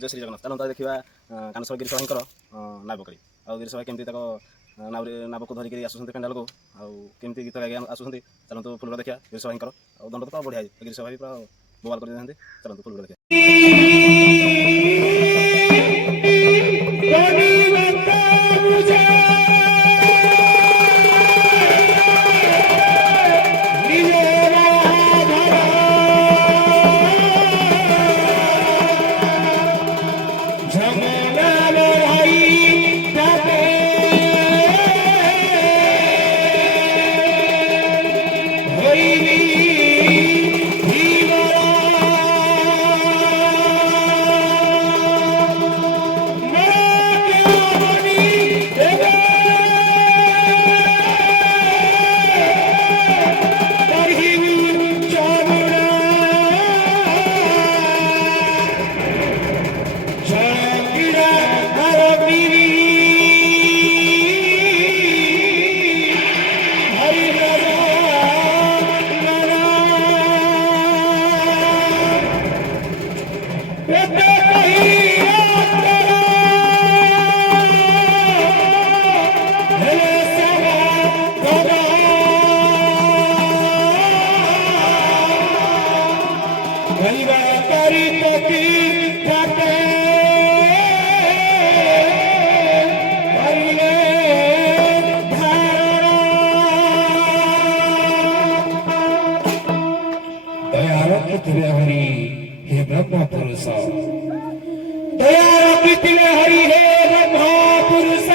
जय श्री जगन्नाथ। चलता देखा कानेश्वर गिरीश भाईଙ୍କର नाव करी गिरीश भाई केमती नाव को धरिक आसुँच पेंडाल को आमती गीत गाई आसुँच। चलतु फुलगुड़ा देखा गिरीश भाईଙ୍କର दंड तो बढ़िया गिरीश भाई पूरा बोवाल कर देते। चलतु फुलगुड़ा देखा। हरि हे ब्रह्म पुरुष दया पृथ्वी हरि हे ब्रह्म पुरुष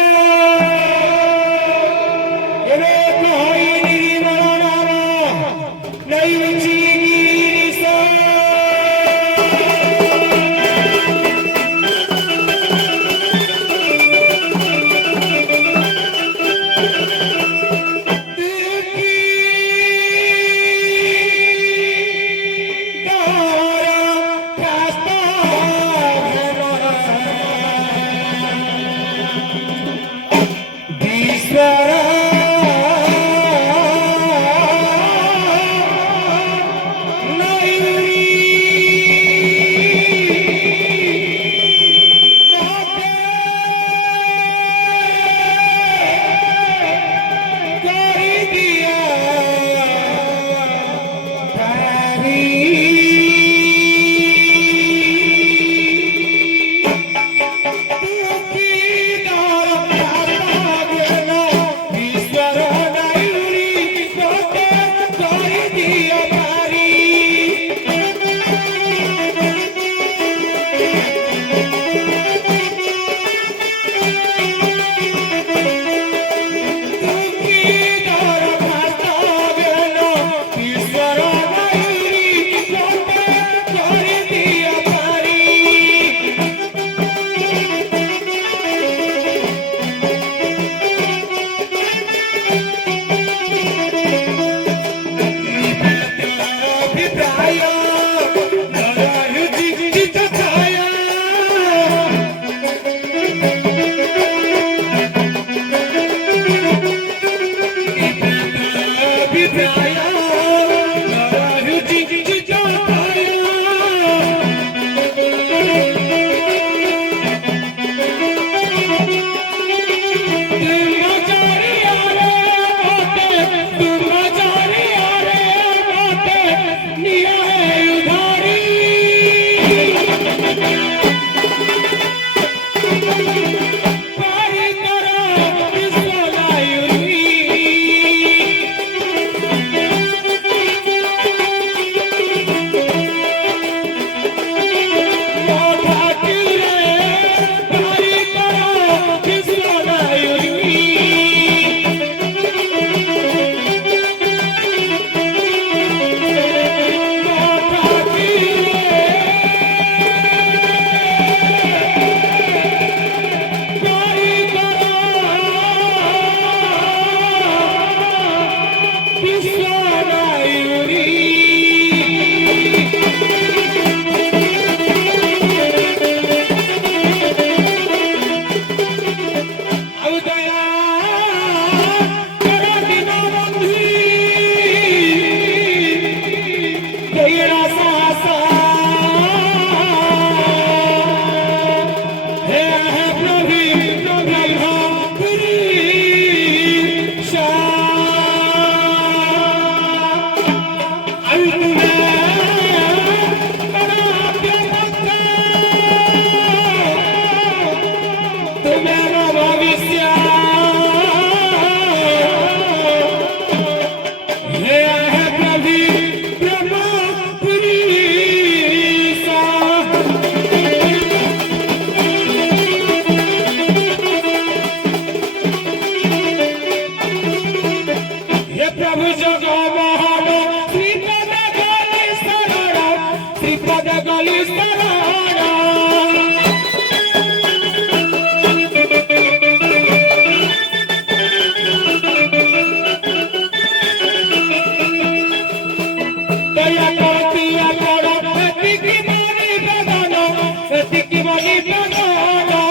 की बनाना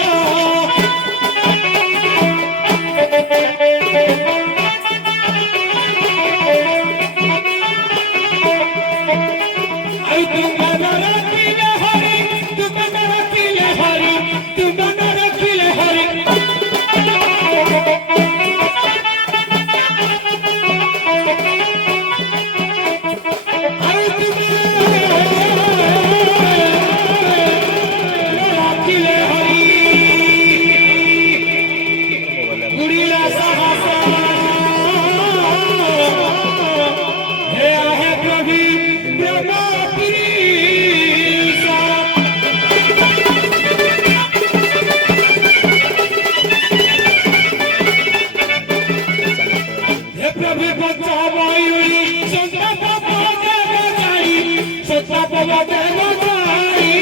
आई तू बनर किले हरी तू बनर किले हरी तू बनर किले हरी आई तू किले हरी गुड़िया साहसा हे आहे प्रभु ब्रह्मपुरी हे प्रभु बच्चा वायुरी संता बाबा देव जाई संता बाबा देव जाई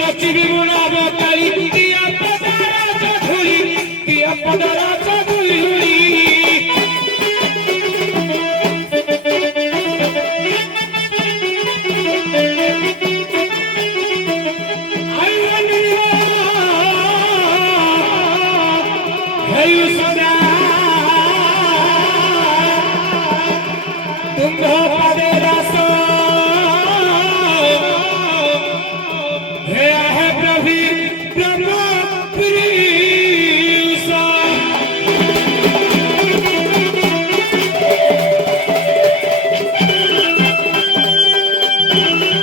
रचिबी मुनाबो काली दिया पदरा चधुली दिया पदरा चधुली आई अनिया हे सदा तुम हो पदरा सो हे आहे प्रभु ब्रह्मपुरी सा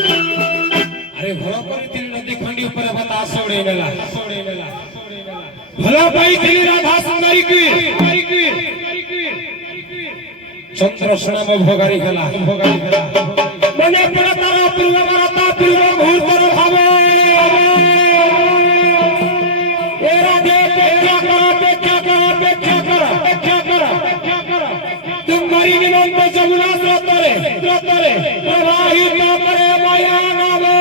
अरे भला परितील नदी खंडी ऊपर बता सोड़े नेला भला पाई थी राधा सुंदरी की चंद्र सुनाम भोगारी गला मने पड़ा तारा पूर्व मरता पूर्व भूत पर भावे ए राधे पेक्षा कर तुम मरी निमंत जमुना स्रोतरे प्रवाहित करे माया नामे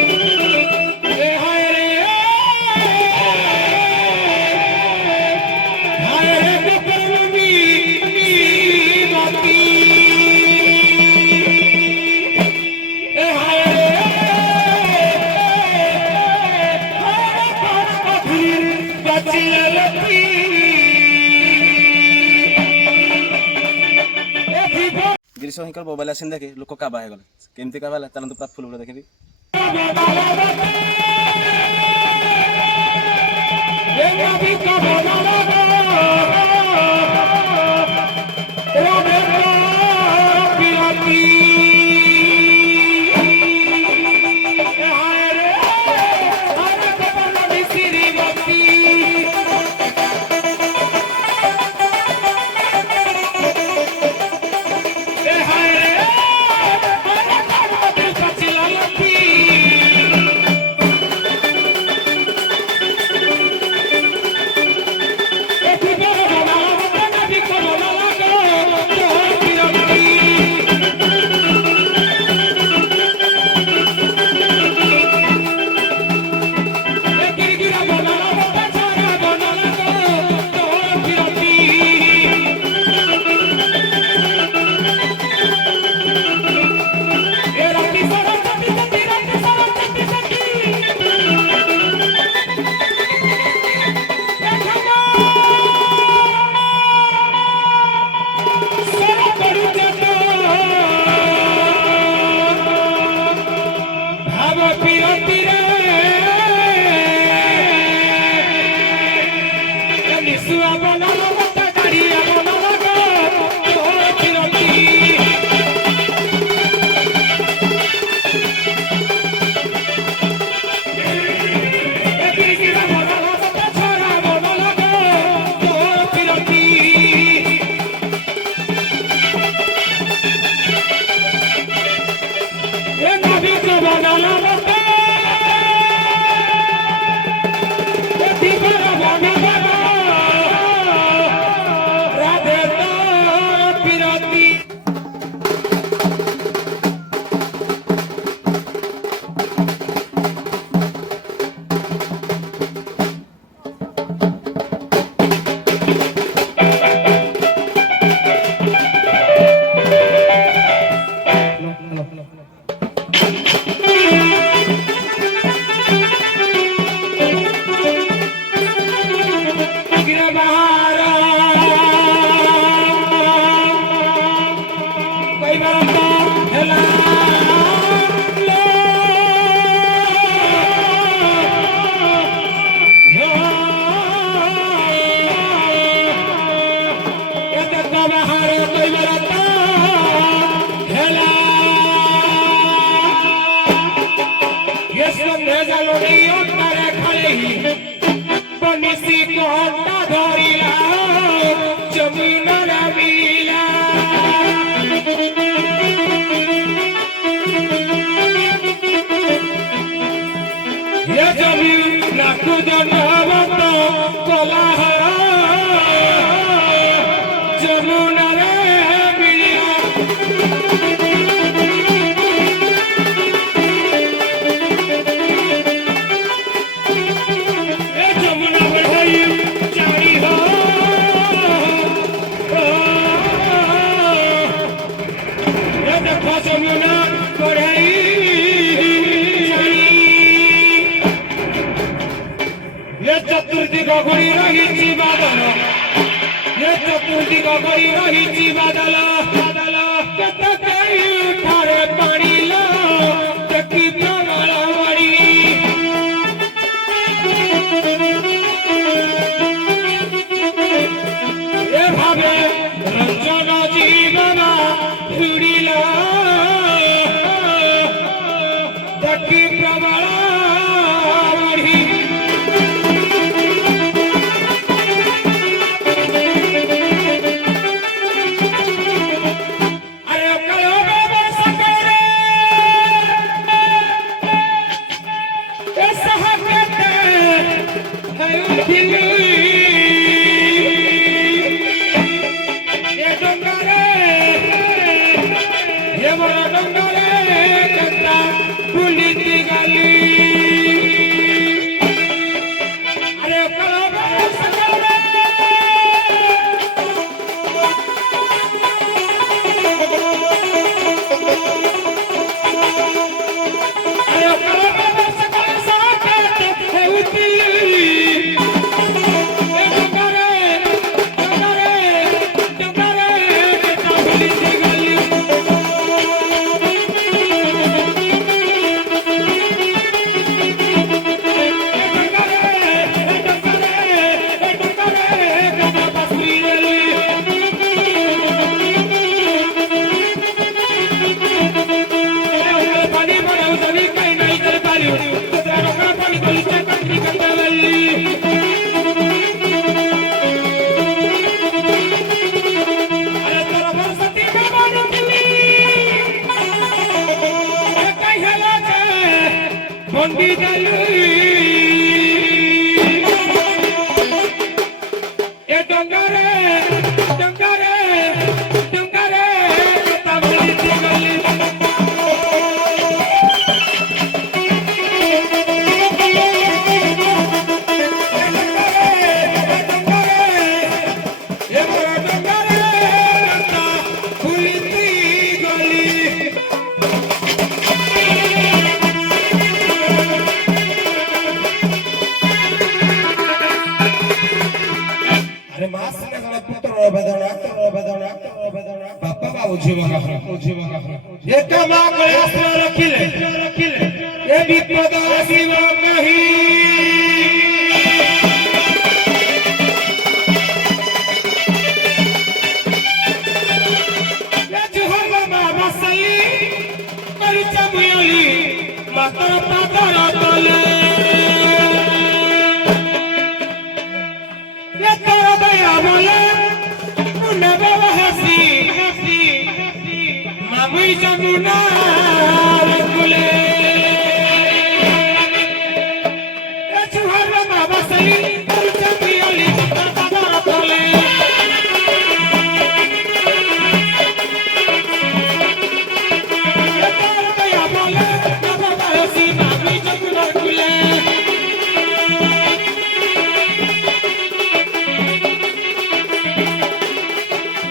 ए हाय रे कपरमी बाती ए हाय गिरीश हिंकर मोबाइल आसिन देखे लोक काबा हो गले केमती काबा चलते पूरा फुल देखी चतुर्थी गगरी रही बादल ये चतुर्थी गगरी रही बादल बादल ठारे पानी लो देखी प्रबल बड़ी ए भावे रंजन जीवन फिरिल देखी प्रबल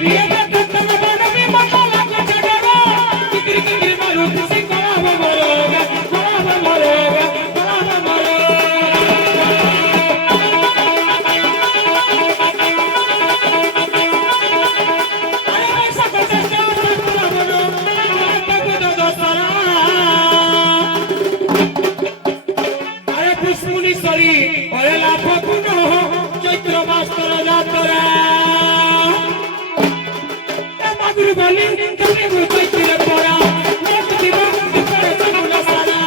Yeah. କରି ଓରେ ଲାଭ ପୁନ ଚୈତ୍ର ମାସର ଯାତ୍ରା ଏ ମାଗୁରୁ ଗଲି କେବେ ମୁଁ ଚୈତ୍ରରେ ପରା ଦେଖିବା ଭିତରେ ସମୁଦ୍ର ସାରା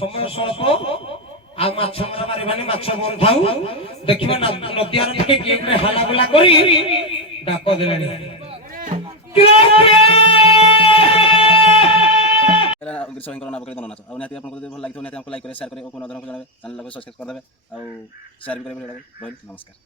समय स्वल्प आ माछ मारिबानी माछ बंधाऊ देखिबा नदियार टिके गेम रे हाला बुला करी डाक देलानी गिरीश भाईଙ୍କର ନାବ କରି ଦଣ୍ଡ ନାଚ ଆଉ ନିହାତି ଆପଣଙ୍କୁ ଯଦି ଭଲ ଲାଗିଥିବ ନିହାତି ଆମକୁ ଲାଇକ୍ କରିବେ ସେୟାର କରିବେ ଓ କୋନ ଅଧରଙ୍କୁ ଜଣାବେ ଚ୍ୟାନେଲକୁ ସବସ୍କ୍ରାଇବ କରିଦେବେ ଆଉ ସେୟାର ବି କରିବେ। ରହିଲି ନମସ୍କାର।